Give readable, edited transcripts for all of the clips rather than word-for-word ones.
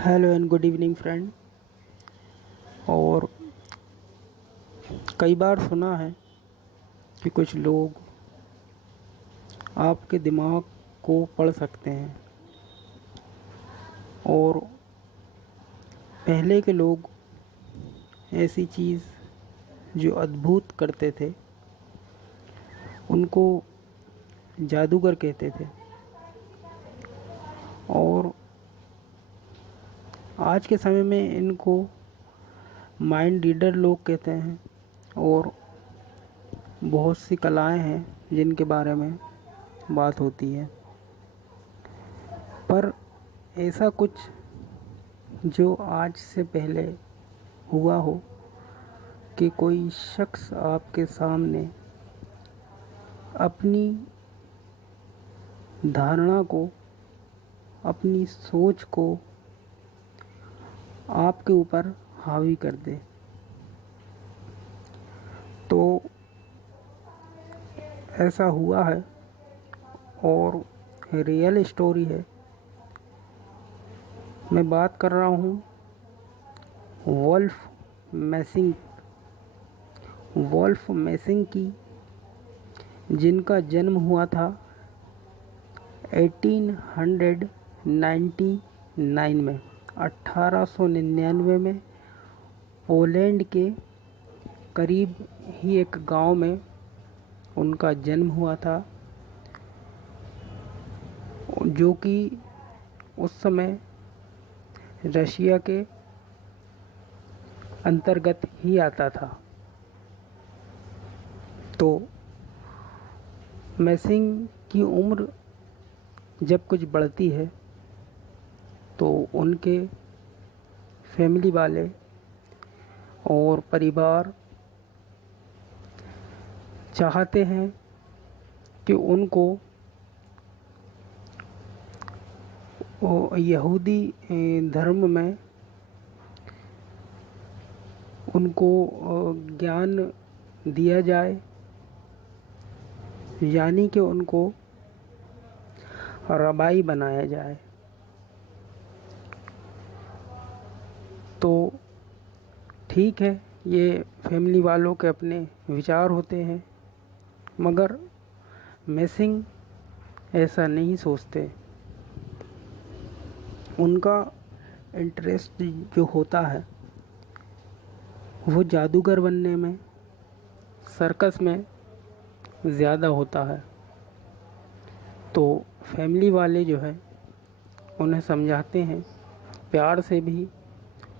Hello and good evening friend. और कई बार सुना है कि कुछ लोग आपके दिमाग को पढ़ सकते हैं और पहले के लोग ऐसी चीज़ जो अद्भुत करते थे उनको जादूगर कहते थे। और आज के समय में इनको माइंड रीडर लोग कहते हैं। और बहुत सी कलाएं हैं जिनके बारे में बात होती है, पर ऐसा कुछ जो आज से पहले हुआ हो कि कोई शख्स आपके सामने अपनी धारणा को, अपनी सोच को आपके ऊपर हावी कर दे। तो ऐसा हुआ है और रियल स्टोरी है। मैं बात कर रहा हूँ वोल्फ मैसिंग की, जिनका जन्म हुआ था 1899 में, 1899 में पोलैंड के करीब ही एक गांव में उनका जन्म हुआ था, जो कि उस समय रशिया के अंतर्गत ही आता था। तो मैसिंग की उम्र जब कुछ बढ़ती है तो उनके फैमिली वाले और परिवार चाहते हैं कि उनको यहूदी धर्म में उनको ज्ञान दिया जाए, यानी कि उनको रबाई बनाया जाए। तो ठीक है, ये फैमिली वालों के अपने विचार होते हैं, मगर मैसिंग ऐसा नहीं सोचते। उनका इंटरेस्ट जो होता है वो जादूगर बनने में, सर्कस में ज़्यादा होता है। तो फैमिली वाले जो है उन्हें समझाते हैं, प्यार से भी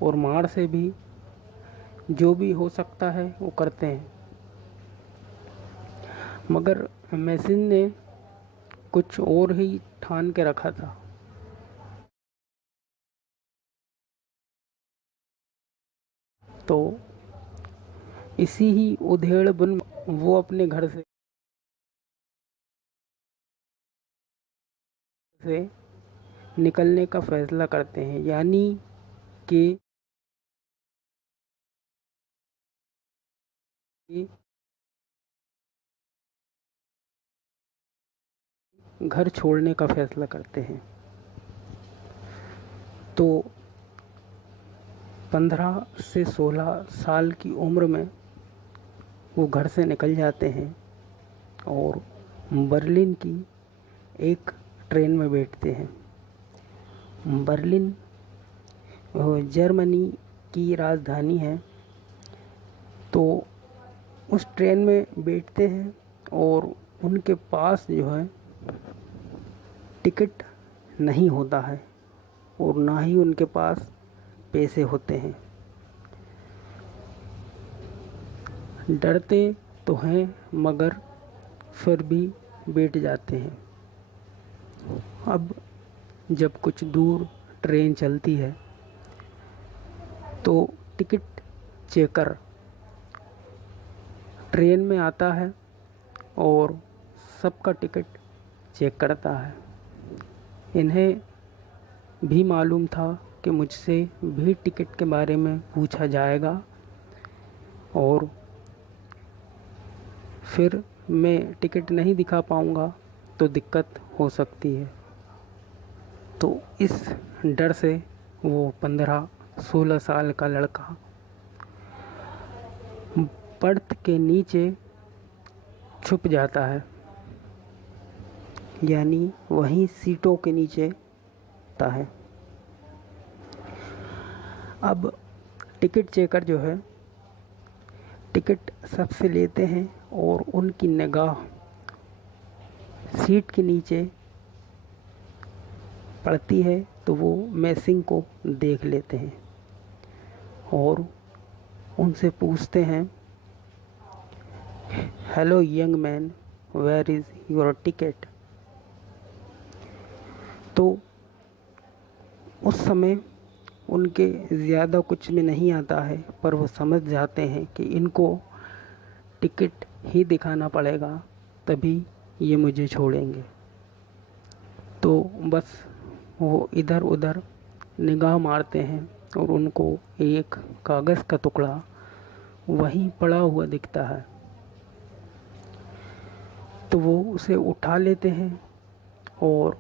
और मार से भी, जो भी हो सकता है वो करते हैं। मगर मैसिन ने कुछ और ही ठान के रखा था। तो इसी ही उधेड़बुन वो अपने घर से निकलने का फैसला करते हैं, यानी कि घर छोड़ने का फैसला करते हैं। तो 15 से 16 साल की उम्र में वो घर से निकल जाते हैं और बर्लिन की एक ट्रेन में बैठते हैं। बर्लिन जर्मनी की राजधानी है। तो उस ट्रेन में बैठते हैं और उनके पास जो है टिकट नहीं होता है और ना ही उनके पास पैसे होते हैं। डरते तो हैं मगर फिर भी बैठ जाते हैं। अब जब कुछ दूर ट्रेन चलती है तो टिकट चेकर ट्रेन में आता है और सबका टिकट चेक करता है। इन्हें भी मालूम था कि मुझसे भी टिकट के बारे में पूछा जाएगा और फिर मैं टिकट नहीं दिखा पाऊँगा तो दिक्कत हो सकती है। तो इस डर से वो 15-16 साल का लड़का बर्थ के नीचे छुप जाता है, यानी वहीं सीटों के नीचे होता है। अब टिकट चेकर जो है टिकट सबसे लेते हैं और उनकी निगाह सीट के नीचे पड़ती है तो वो मैसिंग को देख लेते हैं और उनसे पूछते हैं, hello young man, where is your ticket. तो उस समय उनके ज़्यादा कुछ में नहीं आता है, पर वो समझ जाते हैं कि इनको टिकट ही दिखाना पड़ेगा, तभी ये मुझे छोड़ेंगे। तो बस वो इधर उधर निगाह मारते हैं और उनको एक कागज़ का टुकड़ा वहीं पड़ा हुआ दिखता है। तो वो उसे उठा लेते हैं और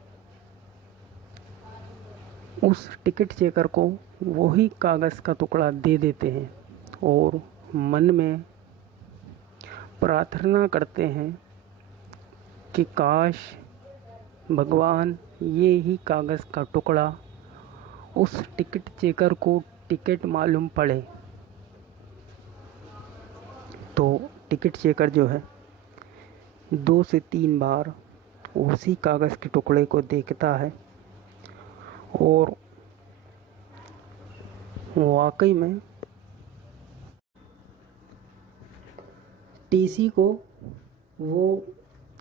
उस टिकट चेकर को वही कागज़ का टुकड़ा दे देते हैं और मन में प्रार्थना करते हैं कि काश भगवान ये ही कागज़ का टुकड़ा उस टिकट चेकर को टिकट मालूम पड़े। तो टिकट चेकर जो है 2 से 3 बार उसी कागज़ के टुकड़े को देखता है और वाकई में टीसी को वो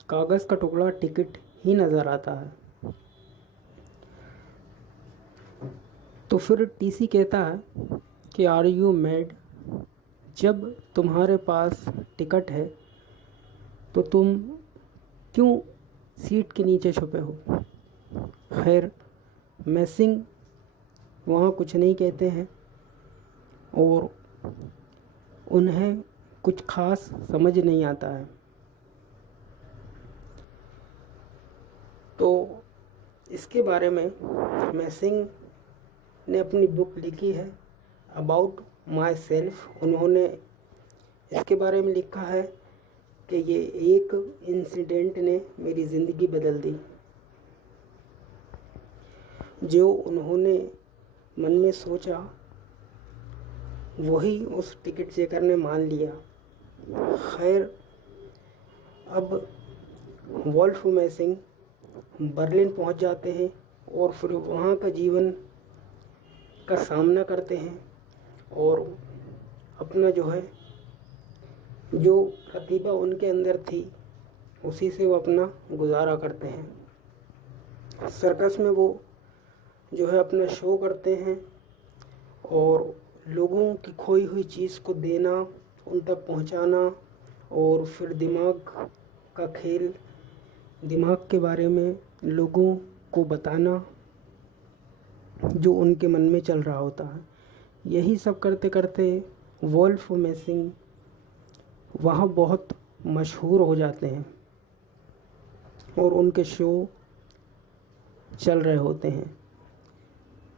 कागज़ का टुकड़ा टिकट ही नज़र आता है। तो फिर टीसी कहता है कि आर यू मैड, जब तुम्हारे पास टिकट है तो तुम क्यों सीट के नीचे छुपे हो। खैर मैसिंग वहाँ कुछ नहीं कहते हैं और उन्हें कुछ खास समझ नहीं आता है। तो इसके बारे में मैसिंग ने अपनी बुक लिखी है अबाउट माई सेल्फ। उन्होंने इसके बारे में लिखा है कि ये एक इंसिडेंट ने मेरी ज़िंदगी बदल दी। जो उन्होंने मन में सोचा वही उस टिकट चेकर ने मान लिया। खैर अब वोल्फ मैसिंग बर्लिन पहुंच जाते हैं और फिर वहाँ का जीवन का सामना करते हैं और अपना जो है जो प्रतिभा उनके अंदर थी उसी से वो अपना गुजारा करते हैं। सर्कस में वो जो है अपना शो करते हैं और लोगों की खोई हुई चीज़ को देना, उन तक पहुंचाना और फिर दिमाग का खेल, दिमाग के बारे में लोगों को बताना जो उनके मन में चल रहा होता है। यही सब करते करते वोल्फ मैसिंग वहाँ बहुत मशहूर हो जाते हैं और उनके शो चल रहे होते हैं।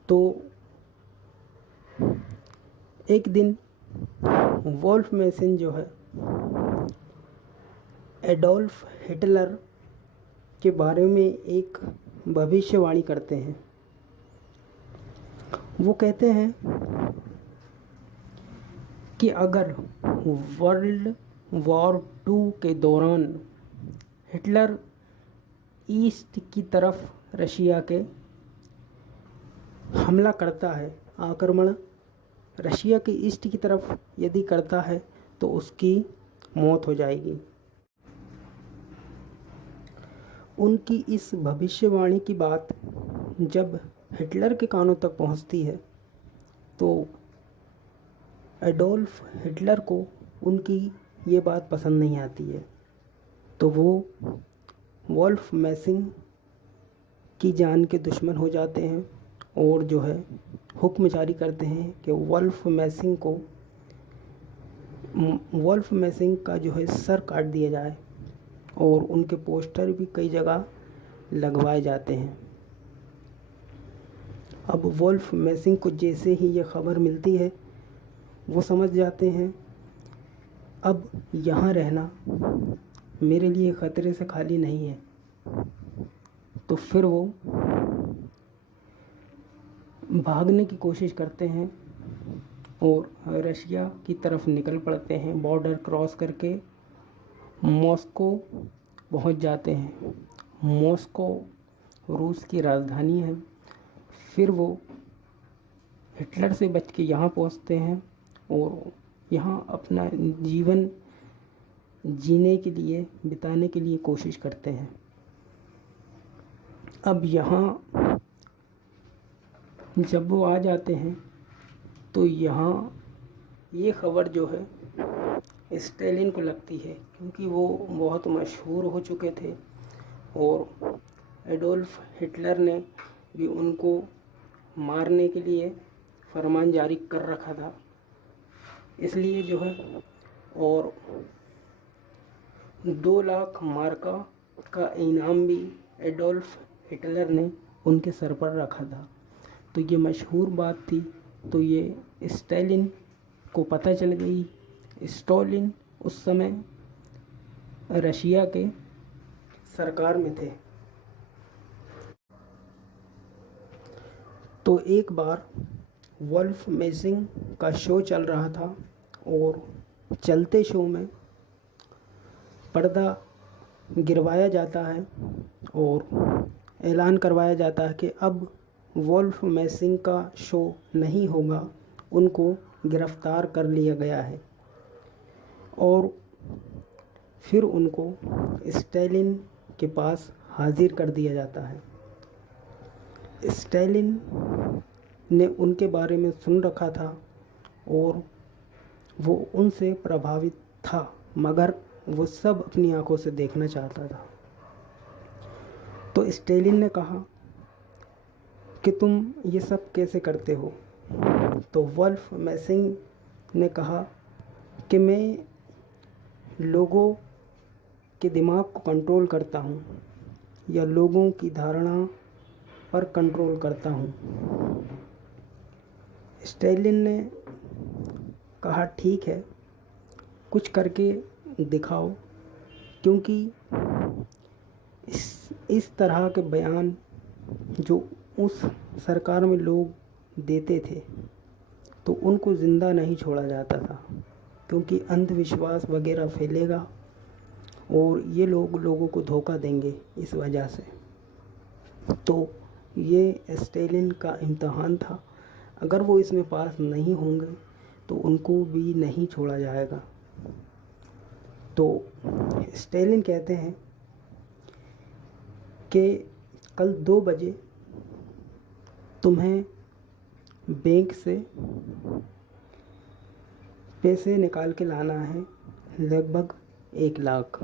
तो एक दिन वोल्फ मैसिंग जो है एडोल्फ हिटलर के बारे में एक भविष्यवाणी करते हैं। वो कहते हैं कि अगर वर्ल्ड वॉर 2 के दौरान हिटलर ईस्ट की तरफ रशिया के हमला करता है, आक्रमण रशिया के ईस्ट की तरफ यदि करता है तो उसकी मौत हो जाएगी। उनकी इस भविष्यवाणी की बात जब हिटलर के कानों तक पहुंचती है तो एडोल्फ हिटलर को उनकी ये बात पसंद नहीं आती है। तो वो वोल्फ मैसिंग की जान के दुश्मन हो जाते हैं और जो है हुक्म जारी करते हैं कि वोल्फ मैसिंग का जो है सर काट दिया जाए और उनके पोस्टर भी कई जगह लगवाए जाते हैं। अब वोल्फ मैसिंग को जैसे ही ये खबर मिलती है वो समझ जाते हैं अब यहाँ रहना मेरे लिए ख़तरे से खाली नहीं है। तो फिर वो भागने की कोशिश करते हैं और रशिया की तरफ निकल पड़ते हैं। बॉर्डर क्रॉस करके मॉस्को पहुंच जाते हैं। मॉस्को रूस की राजधानी है। फिर वो हिटलर से बच के यहाँ पहुँचते हैं और यहाँ अपना जीवन जीने के लिए बिताने के लिए कोशिश करते हैं। अब यहाँ जब वो आ जाते हैं तो यहाँ ये खबर जो है स्टालिन को लगती है, क्योंकि वो बहुत मशहूर हो चुके थे और एडोल्फ हिटलर ने भी उनको मारने के लिए फरमान जारी कर रखा था। इसलिए जो है और 2 लाख मार्का का इनाम भी एडोल्फ हिटलर ने उनके सर पर रखा था। तो ये मशहूर बात थी। तो ये स्टालिन को पता चल गई। स्टालिन उस समय रशिया के सरकार में थे। तो एक बार वोल्फ मैसिंग का शो चल रहा था और चलते शो में पर्दा गिरवाया जाता है और ऐलान करवाया जाता है कि अब वोल्फ मैसिंग का शो नहीं होगा, उनको गिरफ्तार कर लिया गया है। और फिर उनको स्टालिन के पास हाजिर कर दिया जाता है। स्टालिन ने उनके बारे में सुन रखा था और वो उनसे प्रभावित था, मगर वो सब अपनी आंखों से देखना चाहता था। तो स्टालिन ने कहा कि तुम ये सब कैसे करते हो? तो वोल्फ मैसिंग ने कहा कि मैं लोगों के दिमाग को कंट्रोल करता हूँ या लोगों की धारणा पर कंट्रोल करता हूँ। स्टालिन ने कहा ठीक है, कुछ करके दिखाओ, क्योंकि इस तरह के बयान जो उस सरकार में लोग देते थे तो उनको ज़िंदा नहीं छोड़ा जाता था, क्योंकि अंधविश्वास वगैरह फैलेगा और ये लोग लोगों को धोखा देंगे इस वजह से। तो ये स्टालिन का इम्तहान था। अगर वो इसमें पास नहीं होंगे तो उनको भी नहीं छोड़ा जाएगा। तो स्टालिन कहते हैं कि कल 2 बजे तुम्हें बैंक से पैसे निकाल के लाना है, लगभग 1 लाख।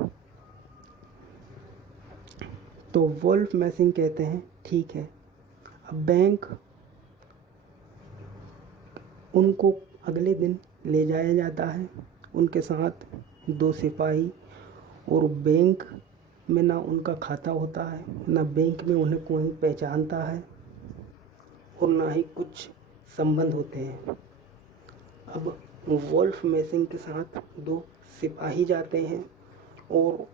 तो वोल्फ मैसिंग कहते हैं ठीक है। अब बैंक उनको अगले दिन ले जाया जाता है, उनके साथ 2 सिपाही, और बैंक में ना उनका खाता होता है, ना बैंक में उन्हें कोई पहचानता है और ना ही कुछ संबंध होते हैं। अब वोल्फ मैसिंग के साथ 2 सिपाही जाते हैं और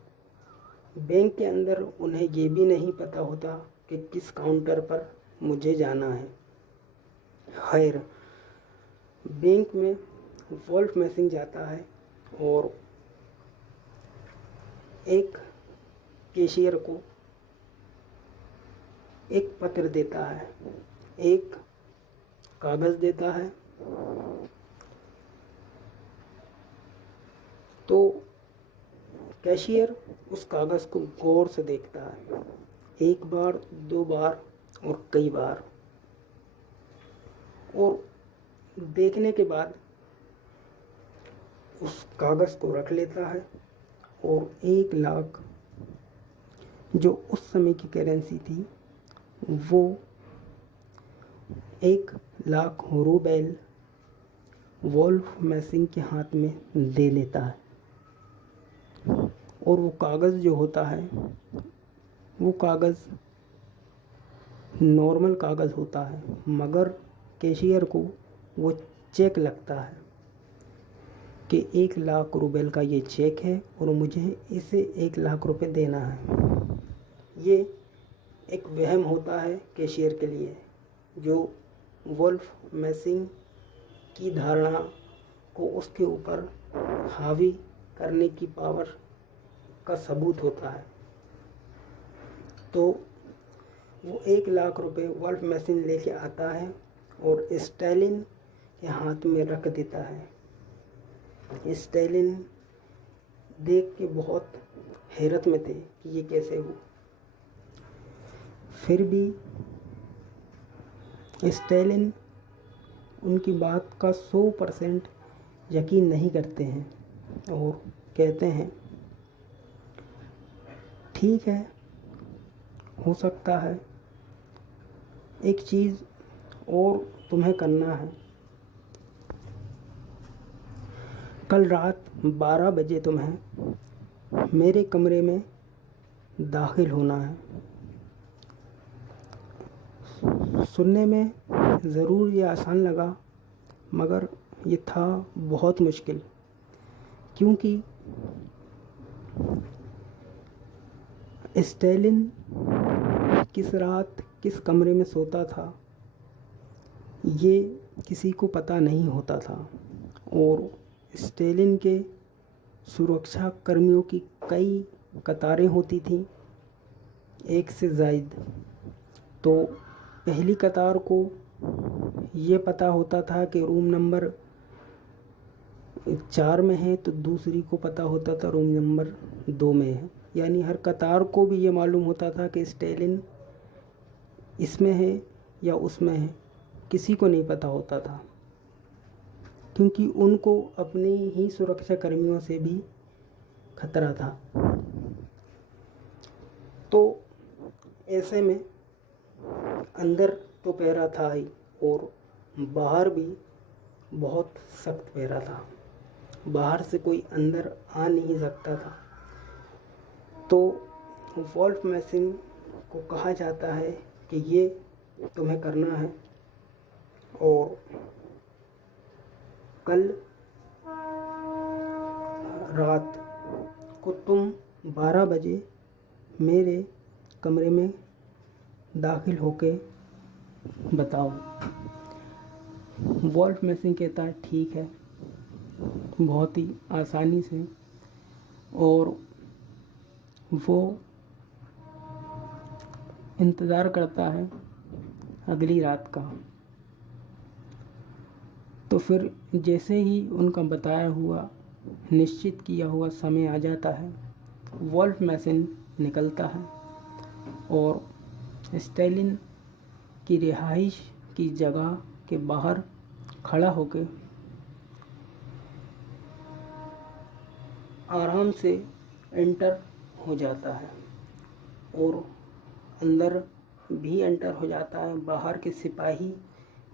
बैंक के अंदर उन्हें ये भी नहीं पता होता कि किस काउंटर पर मुझे जाना है। खैर, बैंक में वोल्फ मैसिंग जाता है और एक कैशियर को एक पत्र देता है, एक कागज़ देता है। तो कैशियर उस कागज़ को गौर से देखता है, 1 बार, 2 बार और कई बार, और देखने के बाद उस कागज़ को रख लेता है और 1 लाख जो उस समय की करेंसी थी वो 1 लाख रूबेल वोल्फ मैसिंग के हाथ में दे देता है। और वो कागज़ जो होता है वो कागज़ नॉर्मल कागज़ होता है, मगर कैशियर को वो चेक लगता है कि 1 लाख रुपए का ये चेक है और मुझे इसे 1 लाख रुपए देना है। ये एक वहम होता है कैशियर के लिए, जो वुल्फ मैसिंग की धारणा को उसके ऊपर हावी करने की पावर का सबूत होता है। तो वो 1 लाख रुपए वुल्फ मैसिंग लेके आता है और स्टैलिन के हाथ में रख देता है। स्टैलिन देख के बहुत हैरत में थे कि ये कैसे हो। फिर भी स्टैलिन उनकी बात का 100% यकीन नहीं करते हैं और कहते हैं ठीक है, हो सकता है। एक चीज़ और तुम्हें करना है, कल रात 12 बजे तुम्हें मेरे कमरे में दाखिल होना है। सुनने में ज़रूर ये आसान लगा, मगर ये था बहुत मुश्किल, क्योंकि स्टैलिन किस रात किस कमरे में सोता था ये किसी को पता नहीं होता था और स्टैलिन के सुरक्षा कर्मियों की कई कतारें होती थीं, एक से ज़ायद। तो पहली कतार को ये पता होता था कि रूम नंबर 4 में है, तो दूसरी को पता होता था रूम नंबर 2 में है। यानी हर कतार को भी ये मालूम होता था कि स्टैलिन इसमें है या उसमें है, किसी को नहीं पता होता था, क्योंकि उनको अपने ही सुरक्षा कर्मियों से भी खतरा था। तो ऐसे में अंदर तो पहरा था ही और बाहर भी बहुत सख्त पहरा था। बाहर से कोई अंदर आ नहीं सकता था। तो वुल्फ मैसिंग को कहा जाता है कि ये तुम्हें करना है और कल रात को तुम 12 बजे मेरे कमरे में दाखिल होके बताओ। वुल्फ मैसिंग कहता है ठीक है, बहुत ही आसानी से, और वो इंतज़ार करता है अगली रात का। तो फिर जैसे ही उनका बताया हुआ निश्चित किया हुआ समय आ जाता है, वुल्फ मैसिंग निकलता है और स्टैलिन की रिहाइश की जगह के बाहर खड़ा होकर आराम से एंटर हो जाता है और अंदर भी एंटर हो जाता है। बाहर के सिपाही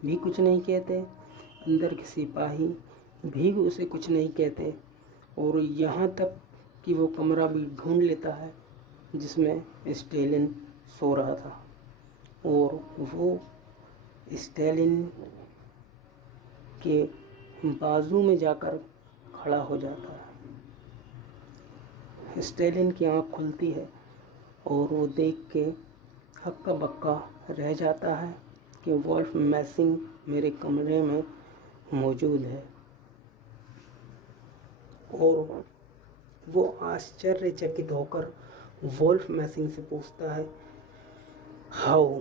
भी कुछ नहीं कहते, अंदर के सिपाही भी उसे कुछ नहीं कहते, और यहाँ तक कि वो कमरा भी ढूंढ लेता है जिसमें स्टैलिन सो रहा था, और वो स्टैलिन के बाजू में जाकर खड़ा हो जाता है। स्टैलिन की आँख खुलती है और वो देख के हक्का बक्का रह जाता है कि वुल्फ मैसिंग मेरे कमरे में मौजूद है। और वो आश्चर्यचकित होकर वुल्फ मैसिंग से पूछता है, हाउ,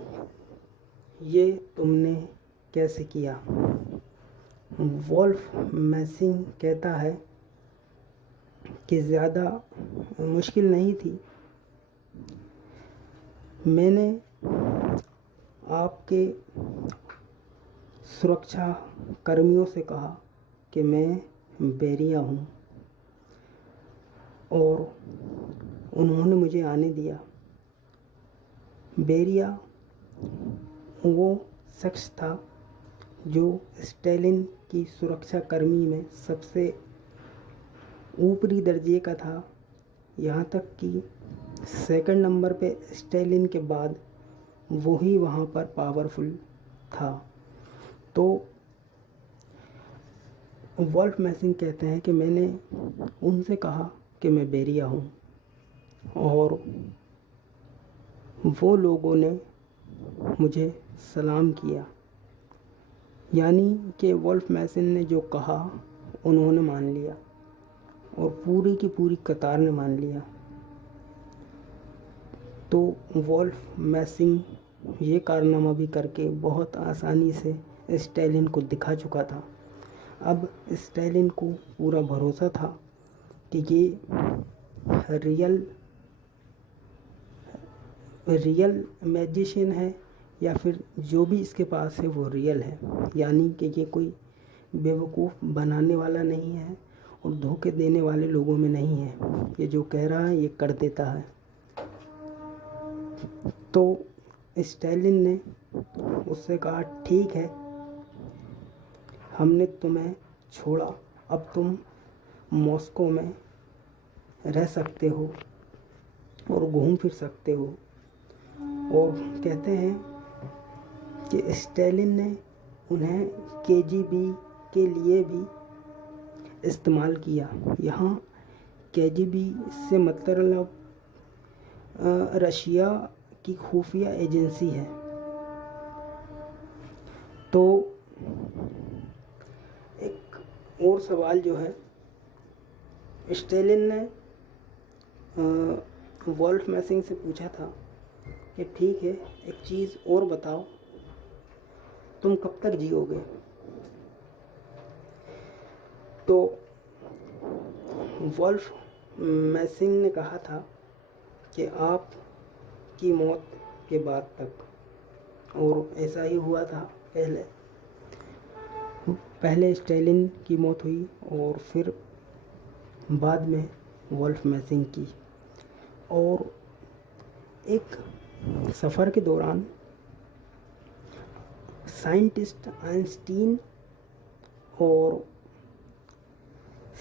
ये तुमने कैसे किया? वुल्फ मैसिंग कहता है कि ज़्यादा मुश्किल नहीं थी। मैंने आपके सुरक्षा कर्मियों से कहा कि मैं बेरिया हूँ और उन्होंने मुझे आने दिया। बेरिया वो शख्स था जो स्टैलिन की सुरक्षा कर्मी में सबसे ऊपरी दर्जे का था, यहाँ तक कि सेकंड नंबर पे स्टैलिन के बाद वो ही वहाँ पर पावरफुल था। तो वॉल्फ मैसिंग कहते हैं कि मैंने उनसे कहा कि मैं बेरिया हूँ, और वो लोगों ने मुझे सलाम किया। यानी कि वॉल्फ मैसिंग ने जो कहा उन्होंने मान लिया, और पूरी की पूरी कतार ने मान लिया। तो वॉल्फ मैसिंग ये कारनामा भी करके बहुत आसानी से स्टालिन को दिखा चुका था। अब स्टालिन को पूरा भरोसा था कि ये रियल मैजिशियन है, या फिर जो भी इसके पास है वो रियल है। यानी कि ये कोई बेवकूफ़ बनाने वाला नहीं है और धोखे देने वाले लोगों में नहीं है। ये जो कह रहा है ये कर देता है। तो स्टालिन ने उससे कहा, ठीक है, हमने तुम्हें छोड़ा, अब तुम मॉस्को में रह सकते हो और घूम फिर सकते हो। और कहते हैं कि स्टालिन ने उन्हें केजीबी के लिए भी इस्तेमाल किया। यहाँ केजीबी से मतलब रशिया की खुफिया एजेंसी है। तो एक और सवाल जो है, स्टालिन ने वॉल्फ मैसिंग से पूछा था कि ठीक है, एक चीज़ और बताओ, तुम कब तक जियोगे? तो वॉल्फ मैसिंग ने कहा था कि आप की मौत के बाद तक। और ऐसा ही हुआ था। पहले स्टालिन की मौत हुई और फिर बाद में वॉल्फ मैसिंग की। और एक सफ़र के दौरान साइंटिस्ट आइंस्टीन और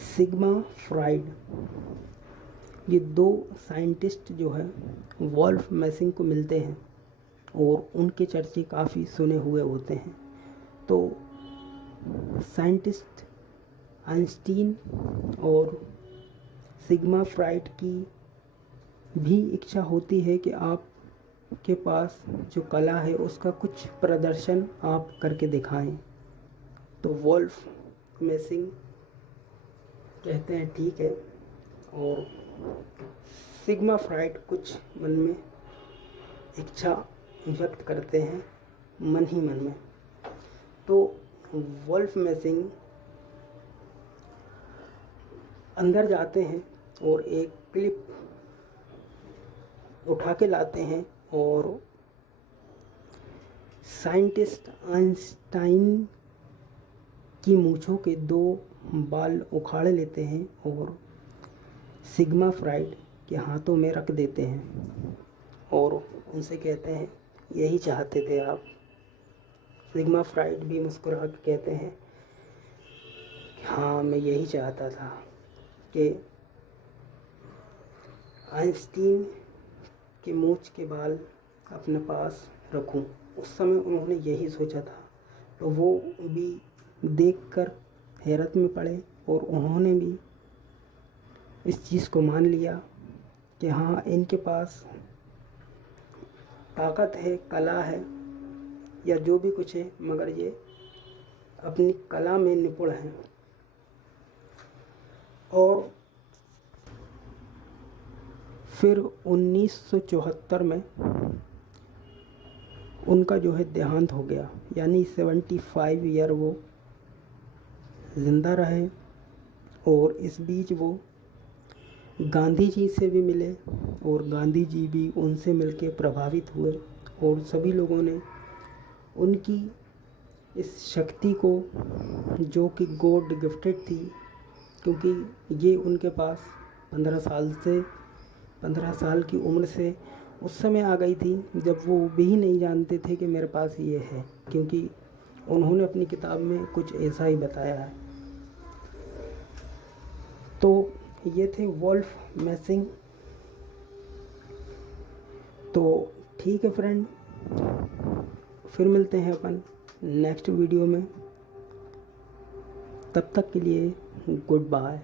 सिग्मा फ्राइड, ये दो साइंटिस्ट जो है वॉल्फ मैसिंग को मिलते हैं और उनके चर्चे काफ़ी सुने हुए होते हैं। तो साइंटिस्ट आइंस्टीन और सिग्मा फ्राइड की भी इच्छा होती है कि आपके पास जो कला है उसका कुछ प्रदर्शन आप करके दिखाएं। तो वॉल्फ मैसिंग कहते हैं ठीक है, और सिग्मा फ्राइड कुछ मन में इच्छा व्यक्त करते हैं, मन ही मन में। तो वॉल्फ मैसिंग अंदर जाते हैं और एक क्लिप उठा के लाते हैं और साइंटिस्ट आइंस्टाइन की मूंछों के 2 बाल उखाड़ लेते हैं और सिग्मा फ्राइड के हाथों में रख देते हैं और उनसे कहते हैं, यही चाहते थे आप? सिग्मा फ्राइड भी मुस्कुरा के कहते हैं, हाँ, मैं यही चाहता था कि आइंस्टीन के मूंछ के बाल अपने पास रखूं। उस समय उन्होंने यही सोचा था। तो वो भी देखकर हैरत में पड़े और उन्होंने भी इस चीज़ को मान लिया कि हाँ, इनके पास ताकत है, कला है, या जो भी कुछ है, मगर ये अपनी कला में निपुण हैं। और फिर 1974 में उनका जो है देहांत हो गया, यानी 75 ईयर वो ज़िंदा रहे। और इस बीच वो गांधी जी से भी मिले और गांधी जी भी उनसे मिलके प्रभावित हुए और सभी लोगों ने उनकी इस शक्ति को, जो कि गॉड गिफ्टेड थी, क्योंकि ये उनके पास 15 साल की उम्र से उस समय आ गई थी जब वो भी नहीं जानते थे कि मेरे पास ये है, क्योंकि उन्होंने अपनी किताब में कुछ ऐसा ही बताया है। तो ये थे वॉल्फ मैसिंग। तो ठीक है फ्रेंड, फिर मिलते हैं अपन नेक्स्ट वीडियो में। तब तक के लिए गुड बाय।